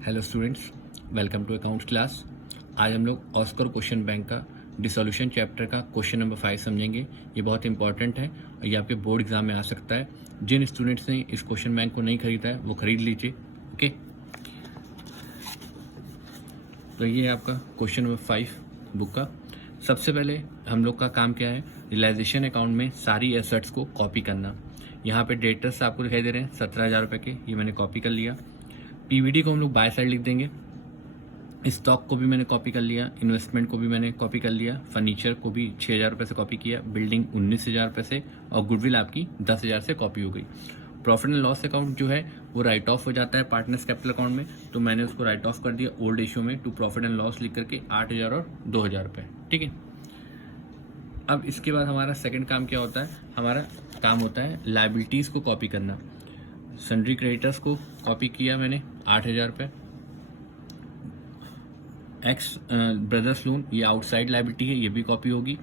Hello students, welcome to accounts class. आज हम लोग ऑस्कर क्वेश्चन बैंक का डिसोल्यूशन चैप्टर का क्वेश्चन नंबर 5 समझेंगे। ये बहुत इंपॉर्टेंट है और ये आपके बोर्ड एग्जाम में आ सकता है। जिन स्टूडेंट्स ने इस क्वेश्चन बैंक को नहीं खरीदा है वो खरीद लीजिए। ओके, तो ये है आपका क्वेश्चन नंबर 5 बुक का। सबसे पहले हम लोग का काम क्या है, रियलाइजेशन अकाउंट में सारी एसेट्स को कॉपी करना। यहाँ पे डेटर्स आपको दिखाई दे रहे हैं 17,000 रुपये के, ये मैंने कॉपी कर लिया। पीवीडी को हम लोग बाय साइड लिख देंगे। स्टॉक को भी मैंने कॉपी कर लिया, इन्वेस्टमेंट को भी मैंने कॉपी कर लिया, फर्नीचर को भी 6,000 रुपये से कॉपी किया, बिल्डिंग 19,000 रुपये से, और गुडविल आपकी 10,000 से कॉपी हो गई। प्रॉफिट एंड लॉस अकाउंट जो है वो राइट ऑफ हो जाता है पार्टनर्स कैपिटल अकाउंट में, तो मैंने उसको राइट ऑफ कर दिया ओल्ड इशू में टू प्रॉफिट एंड लॉस लिख करके 8,000 और 2,000 रुपये। ठीक है, अब इसके बाद हमारा सेकंड काम क्या होता है, हमारा काम होता है लाइबिलिटीज को कॉपी करना। सन्ड्री क्रेडिटर्स को कॉपी किया मैंने 8,000 रुपये। एक्स ब्रदर्स लोन ये आउटसाइड लाइबिलिटी है, ये भी कॉपी होगी।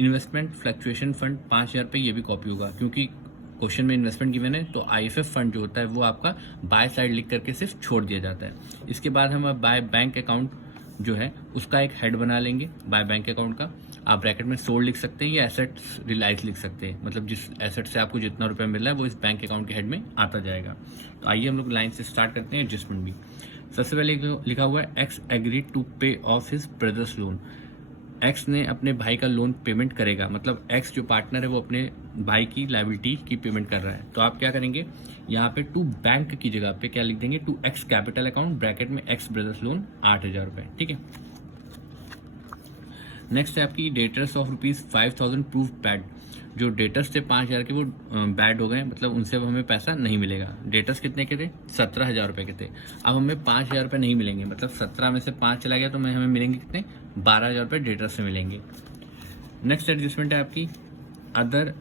इन्वेस्टमेंट फ्लक्चुएशन फंड 5,000 रुपये, ये भी कॉपी होगा क्योंकि क्वेश्चन में इन्वेस्टमेंट गिवन है, तो आईएफएफ फंड जो होता है वो आपका बाय साइड लिख करके सिर्फ छोड़ दिया जाता है। इसके बाद हम बाय बैंक अकाउंट जो है उसका एक हेड बना लेंगे बाय बैंक अकाउंट का। आप ब्रैकेट में सोल्ड लिख सकते हैं या एसेट्स रिलाइज लिख सकते हैं, मतलब जिस एसेट से आपको जितना रुपया मिल रहा है वो इस बैंक अकाउंट के हेड में आता जाएगा। तो आइए हम लोग लाइन से स्टार्ट करते हैं एडजस्टमेंट भी। सबसे पहले लिखा हुआ है एक्स एग्रीड टू पे of his brothers loan. X ने अपने भाई का लोन पेमेंट करेगा, मतलब एक्स जो पार्टनर है वो अपने भाई की लायबिलिटी की पेमेंट कर रहा है। तो आप क्या करेंगे, यहाँ पे टू बैंक की जगह पे क्या लिख देंगे, two X capital account bracket में एक्स ब्रदर्स लोन 8,000 रुपये। ठीक है, नेक्स्ट है आपकी डेटर्स ऑफ ₹5,000 प्रूफ बैड। जो डेटर्स थे 5,000 के वो बैड हो गए, मतलब उनसे अब हमें पैसा नहीं मिलेगा। डेटर्स कितने के थे, 17,000 रुपये के थे। अब हमें 5,000 रुपये नहीं मिलेंगे, मतलब 17 में से 5 चला गया तो हमें मिलेंगे कितने, 12,000 रुपये डेटर्स से मिलेंगे। नेक्स्ट एडजस्टमेंट है आपकी other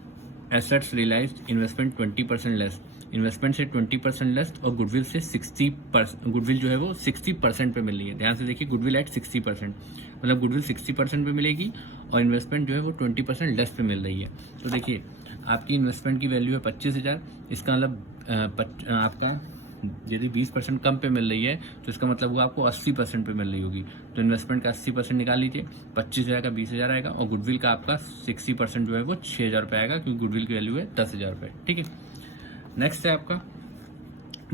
assets realise investment 20% less. Investment से 20% लेस और गुडविल से 60%, गुडविल जो है वो 60% पे मिल रही है। ध्यान से देखिए, गुडविल एट 60%, मतलब गुडविल 60% पे मिलेगी और इन्वेस्टमेंट जो है वो 20% लेस पे मिल रही है। तो देखिए आपकी इन्वेस्टमेंट की वैल्यू है 25,000, इसका मतलब आपका यदि 20% कम पे मिल रही है तो इसका मतलब वो आपको 80% पे मिल रही होगी। तो इन्वेस्टमेंट का 80% निकाल लीजिए, 25,000 का 20,000 आएगा और गुडविल का आपका 60% जो है वो 6,000 रुपये आएगा, क्योंकि गुडविल की वैल्यू है 10,000 रुपये। ठीक है, नेक्स्ट है आपका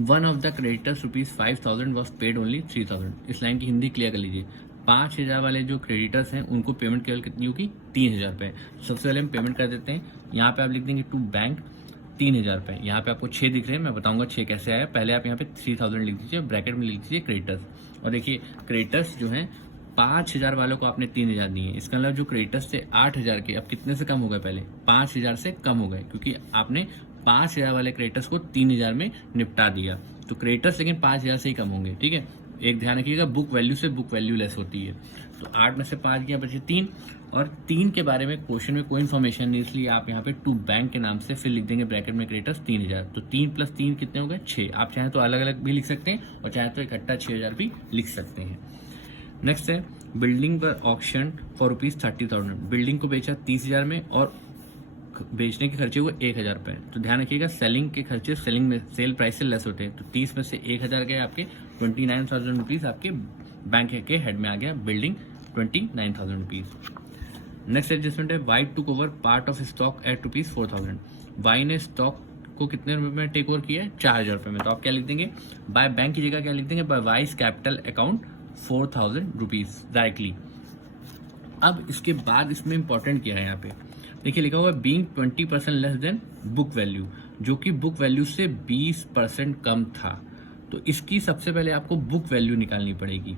one of the creditors ₹5,000 was paid only 3,000। इस लाइन की हिंदी क्लियर कर लीजिए। 5,000 वाले जो क्रेडिटर्स हैं उनको पेमेंट केवल कितनी होगी, 3,000 रुपये। सबसे पहले हम पेमेंट कर देते हैं। यहाँ पे आप लिख देंगे टू बैंक 3,000 रुपये। यहाँ पे आपको 6 दिख रहे हैं, मैं बताऊंगा 6 कैसे आया। पहले आप यहाँ पे 3,000 लिख दीजिए, ब्रैकेट में लिख दीजिए क्रेडिटर्स। और देखिए क्रेडिटर्स जो हैं 5,000 वालों को आपने 3,000 दिए, इसका मतलब जो क्रेडिटर्स थे 8,000 के अब कितने से कम हो गए, पहले 5,000 से कम हो गए, क्योंकि आपने 5,000 वाले क्रेडिटर्स को 3,000 में निपटा दिया। तो क्रेडिटर्स लेकिन 5,000 से ही कम होंगे। ठीक है, एक ध्यान रखिएगा, बुक वैल्यू से बुक वैल्यू लेस होती है। तो 8 में से 5 गया, बचे 3, और 3 के बारे में क्वेश्चन में कोई इन्फॉर्मेशन नहीं, इसलिए आप यहाँ पे टू बैंक के नाम से फिर लिख देंगे ब्रैकेट में क्रेडिटर्स 3,000। तो 3 + 3 कितने हो गए, 6। आप चाहें तो अलग अलग भी लिख सकते हैं और चाहे तो इकट्ठा 6,000 भी लिख सकते हैं। नेक्स्ट है बिल्डिंग पर ऑक्शन फॉर ₹30,000। बिल्डिंग को बेचा 30,000 में और बेचने के खर्चे हुए 1,000 रुपये। तो ध्यान रखिएगा, सेलिंग के खर्चे सेलिंग में सेल प्राइस से लेस होते हैं। तो 30 में से 1,000 गए, आपके 29,000 रुपीज़ आपके बैंक के हेड में आ गया, बिल्डिंग 29,000 रुपीज़। नेक्स्ट एडजस्टमेंट है Y took over part of stock at ₹4,000। Y ने स्टॉक को कितने रुपए में टेक ओवर किया है, 4,000 रुपये में। तो आप क्या लिख देंगे, बाय बैंक की जगह क्या लिख देंगे, by Y's capital account 4,000 rupees directly. अब इसके बाद इसमें इंपॉर्टेंट क्या है, यहाँ पे देखिए लिखा हुआ है being 20% less than book value, जो कि बुक वैल्यू से 20% कम था। तो इसकी सबसे पहले आपको बुक वैल्यू निकालनी पड़ेगी।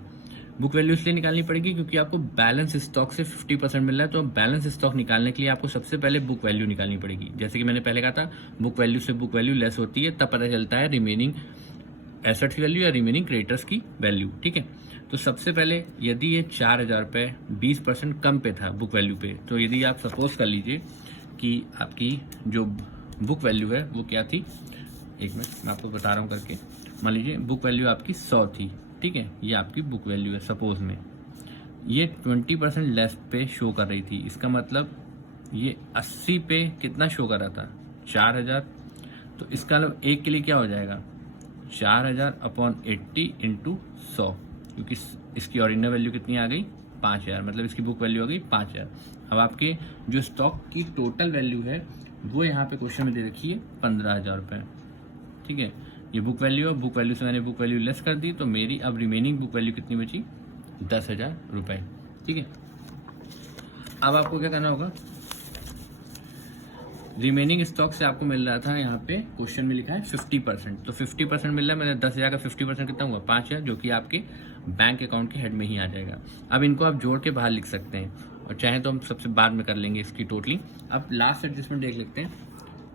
बुक वैल्यू इसलिए निकालनी पड़ेगी क्योंकि आपको बैलेंस स्टॉक से 50% मिल रहा है, तो बैलेंस स्टॉक निकालने के लिए आपको सबसे पहले बुक वैल्यू निकालनी पड़ेगी। जैसे कि मैंने पहले कहा था, बुक वैल्यू से बुक वैल्यू लेस होती है, तब पता चलता है रिमेनिंग एसेट्स की वैल्यू या रिमेनिंग क्रेडिटर्स की वैल्यू। ठीक है, तो सबसे पहले यदि ये 4,000 रुपये 20% कम पे था बुक वैल्यू पे, तो यदि आप सपोज कर लीजिए कि आपकी जो बुक वैल्यू है वो क्या थी, एक मिनट मैं आपको बता रहा हूँ करके। मान लीजिए बुक वैल्यू आपकी 100 थी, ठीक है, ये आपकी बुक वैल्यू है सपोज में, ये 20% लेस पे शो कर रही थी। इसका मतलब ये 80 पे कितना शो कर रहा था, 4,000। तो इसका मतलब एक के लिए क्या हो जाएगा, 4000 अपॉन 80 इंटू 100, क्योंकि इसकी ओरिजिनल वैल्यू कितनी आ गई 5000, मतलब इसकी बुक वैल्यू आ गई 5000। अब आपके जो स्टॉक की टोटल वैल्यू है वो यहाँ पे क्वेश्चन में दे रखी है 15,000 रुपये। ठीक है, ये बुक वैल्यू है, बुक वैल्यू से मैंने बुक वैल्यू लेस कर दी, तो मेरी अब रिमेनिंग बुक वैल्यू कितनी बची 10,000 रुपये। ठीक है, अब आपको क्या करना होगा, रिमेनिंग स्टॉक से आपको मिल रहा था यहाँ पे क्वेश्चन में लिखा है 50%, तो 50% मिल रहा है, मैंने 10,000 का 50% कितना हुआ 5,000, जो कि आपके बैंक अकाउंट के हेड में ही आ जाएगा। अब इनको आप जोड़ के बाहर लिख सकते हैं, और चाहे तो हम सबसे बाद में कर लेंगे इसकी टोटली। अब लास्ट एडजस्टमेंट देख लेते हैं।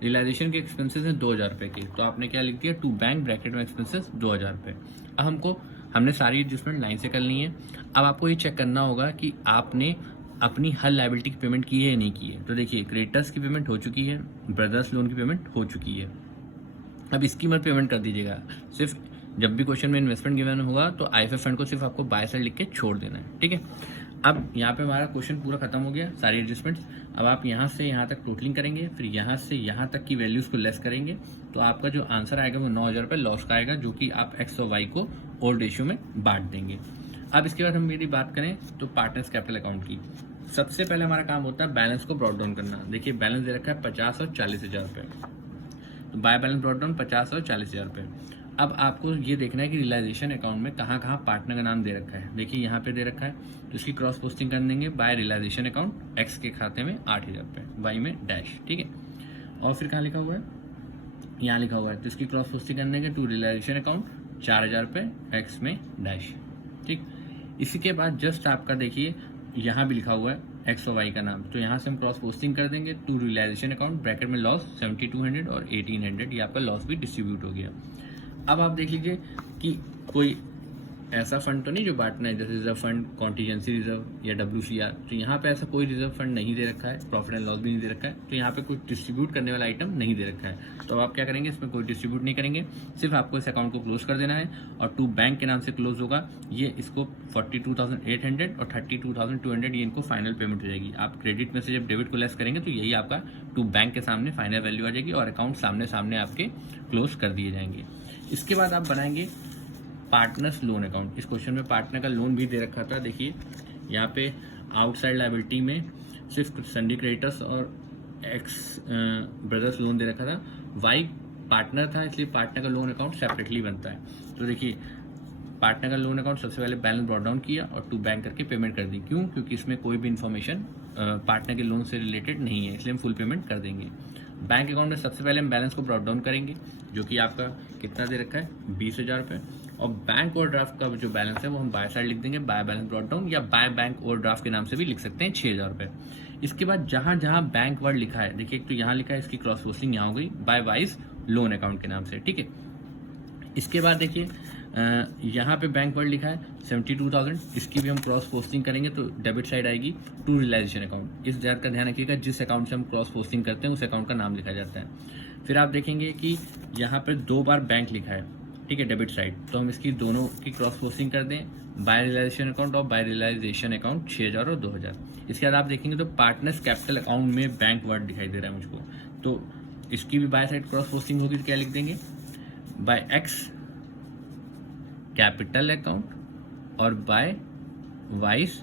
रियलाइजेशन के एक्सपेंसेस हैं 2,000 रुपये के, तो आपने क्या लिख दिया टू बैंक ब्रैकेट में एक्सपेंसेस 2,000 रुपये। अब हमने सारी एडजस्टमेंट लाइन से कर ली है। अब आपको ये चेक करना होगा कि आपने अपनी हर लायबिलिटी की पेमेंट की है या नहीं की है। तो देखिए, क्रेडिटर्स की पेमेंट हो चुकी है, ब्रदर्स लोन की पेमेंट हो चुकी है। अब इसकी मत पेमेंट कर दीजिएगा, सिर्फ जब भी क्वेश्चन में इन्वेस्टमेंट गिवन होगा तो आईएफएफ फंड को सिर्फ आपको बाय साइड लिख के छोड़ देना है। ठीक है, अब यहाँ पे हमारा क्वेश्चन पूरा खत्म हो गया, सारी एडजस्टमेंट्स। अब आप यहाँ से यहाँ तक टोटलिंग करेंगे, फिर यहाँ से यहाँ तक की वैल्यूज को लेस करेंगे, तो आपका जो आंसर आएगा वो 9,000 रुपये लॉस का आएगा, जो कि आप एक्स और वाई को ओल्ड रेशियो में बांट देंगे। अब इसके बाद हम मेरी बात करें तो पार्टनर्स कैपिटल अकाउंट की। सबसे पहले हमारा काम होता है बैलेंस को ब्रॉट डाउन करना। देखिए, बैलेंस दे रखा है 50 और 40,000 रुपये, तो बाय बैलेंस ब्रॉट डाउन 50 और 40,000 रुपये। अब आपको ये देखना है कि रियलाइजेशन अकाउंट में कहाँ कहाँ पार्टनर का नाम दे रखा है। देखिए, यहाँ पे दे रखा है, तो इसकी क्रॉस पोस्टिंग कर देंगे बाय रियलाइजेशन अकाउंट, एक्स के खाते में 8,000 रुपये, वाई में डैश। ठीक है, और फिर कहाँ लिखा हुआ है, यहाँ लिखा हुआ है, तो इसकी क्रॉस पोस्टिंग कर देंगे टू रियलाइजेशन अकाउंट 4,000 रुपये, एक्स में डैश। ठीक, इसी के बाद जस्ट आपका देखिए यहाँ भी लिखा हुआ है एक्स और वाई का नाम, तो यहाँ से हम क्रॉस पोस्टिंग कर देंगे टू रियलाइजेशन अकाउंट ब्रैकेट में लॉस 7,200 और 1,800, ये आपका लॉस भी डिस्ट्रीब्यूट हो गया। अब आप देख लीजिए कि कोई ऐसा फंड तो नहीं जो बांटना है, जैसे रिजर्व फंड, कॉन्टीजेंसी रिजर्व या WCR, तो यहाँ पे ऐसा कोई रिजर्व फंड नहीं दे रखा है, प्रॉफिट एंड लॉस भी नहीं दे रखा है, तो यहाँ पे कोई डिस्ट्रीब्यूट करने वाला आइटम नहीं दे रखा है। तो आप क्या करेंगे, इसमें कोई डिस्ट्रीब्यूट नहीं करेंगे, सिर्फ आपको इस अकाउंट को क्लोज कर देना है, और टू बैंक के नाम से क्लोज होगा। ये इसको 42,800 और 32,200 ये इनको फाइनल पेमेंट हो जाएगी। आप क्रेडिट में से जब डेबिट को लेस करेंगे तो यही आपका टू बैंक के सामने फाइनल वैल्यू आ जाएगी, और अकाउंट सामने सामने आपके क्लोज कर दिए जाएंगे। इसके बाद आप बनाएंगे पार्टनर्स लोन अकाउंट। इस क्वेश्चन में पार्टनर का लोन भी दे रखा था। देखिए, यहाँ पे आउटसाइड लायबिलिटी में सिर्फ सन्डी क्रेडिटर्स और एक्स ब्रदर्स लोन दे रखा था, वाई पार्टनर था, इसलिए पार्टनर का लोन अकाउंट सेपरेटली बनता है। तो देखिए, पार्टनर का लोन अकाउंट सबसे पहले बैलेंस ब्रॉट डाउन किया और टू बैंक करके पेमेंट कर दी। क्यों? क्योंकि इसमें कोई भी इन्फॉर्मेशन पार्टनर के लोन से रिलेटेड नहीं है, इसलिए हम फुल पेमेंट कर देंगे। बैंक अकाउंट में सबसे पहले हम बैलेंस को ब्रॉट डाउन करेंगे, जो कि आपका कितना दे रखा है 20,000 रुपये, और बैंक ओवरड्राफ्ट का जो बैलेंस है वो हम बाय साइड लिख देंगे, बाय बैलेंस ब्रॉट डाउन, या बाय बैंक ओवरड्राफ्ट के नाम से भी लिख सकते हैं 6,000 रुपये। इसके बाद जहाँ जहाँ बैंक वर्ड लिखा है, देखिए एक तो यहाँ लिखा है, इसकी क्रॉस पोस्टिंग यहाँ हो गई बाय वाइज लोन अकाउंट के नाम से। ठीक है, इसके बाद देखिए यहाँ पे बैंक वर्ड लिखा है 72,000, इसकी भी हम क्रॉस पोस्टिंग करेंगे तो डेबिट साइड आएगी टू रियलाइजेशन अकाउंट। इस बात का ध्यान रखिएगा, जिस अकाउंट से हम क्रॉस पोस्टिंग करते हैं उस अकाउंट का नाम लिखा जाता है। फिर आप देखेंगे कि यहाँ पर 2 बार बैंक लिखा है, ठीक है, डेबिट साइड, तो हम इसकी दोनों की क्रॉस पोस्टिंग कर दें, बाय रियलाइजेशन अकाउंट और बाय रियलाइजेशन अकाउंट 6,000 और 2,000। इसके बाद आप देखेंगे तो पार्टनर्स कैपिटल अकाउंट में बैंक वर्ड दिखाई दे रहा है मुझको, तो इसकी भी बाय साइड क्रॉस पोस्टिंग होगी, तो क्या लिख देंगे बाय एक्स कैपिटल अकाउंट और बाय वाइस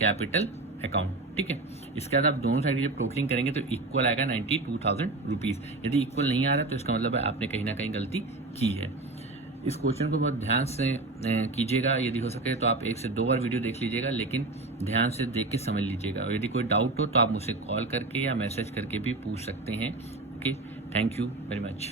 कैपिटल अकाउंट। ठीक है, इसके बाद आप दोनों साइड जब टोटलिंग करेंगे तो इक्वल आएगा 92,000 रुपीज़। यदि इक्वल नहीं आ रहा तो इसका मतलब है आपने कहीं ना कहीं गलती की है। इस क्वेश्चन को बहुत ध्यान से कीजिएगा, यदि हो सके तो आप 1 से 2 बार वीडियो देख लीजिएगा, लेकिन ध्यान से देख के समझ लीजिएगा, और यदि कोई डाउट हो तो आप मुझसे कॉल करके या मैसेज करके भी पूछ सकते हैं। Okay, thank you very much.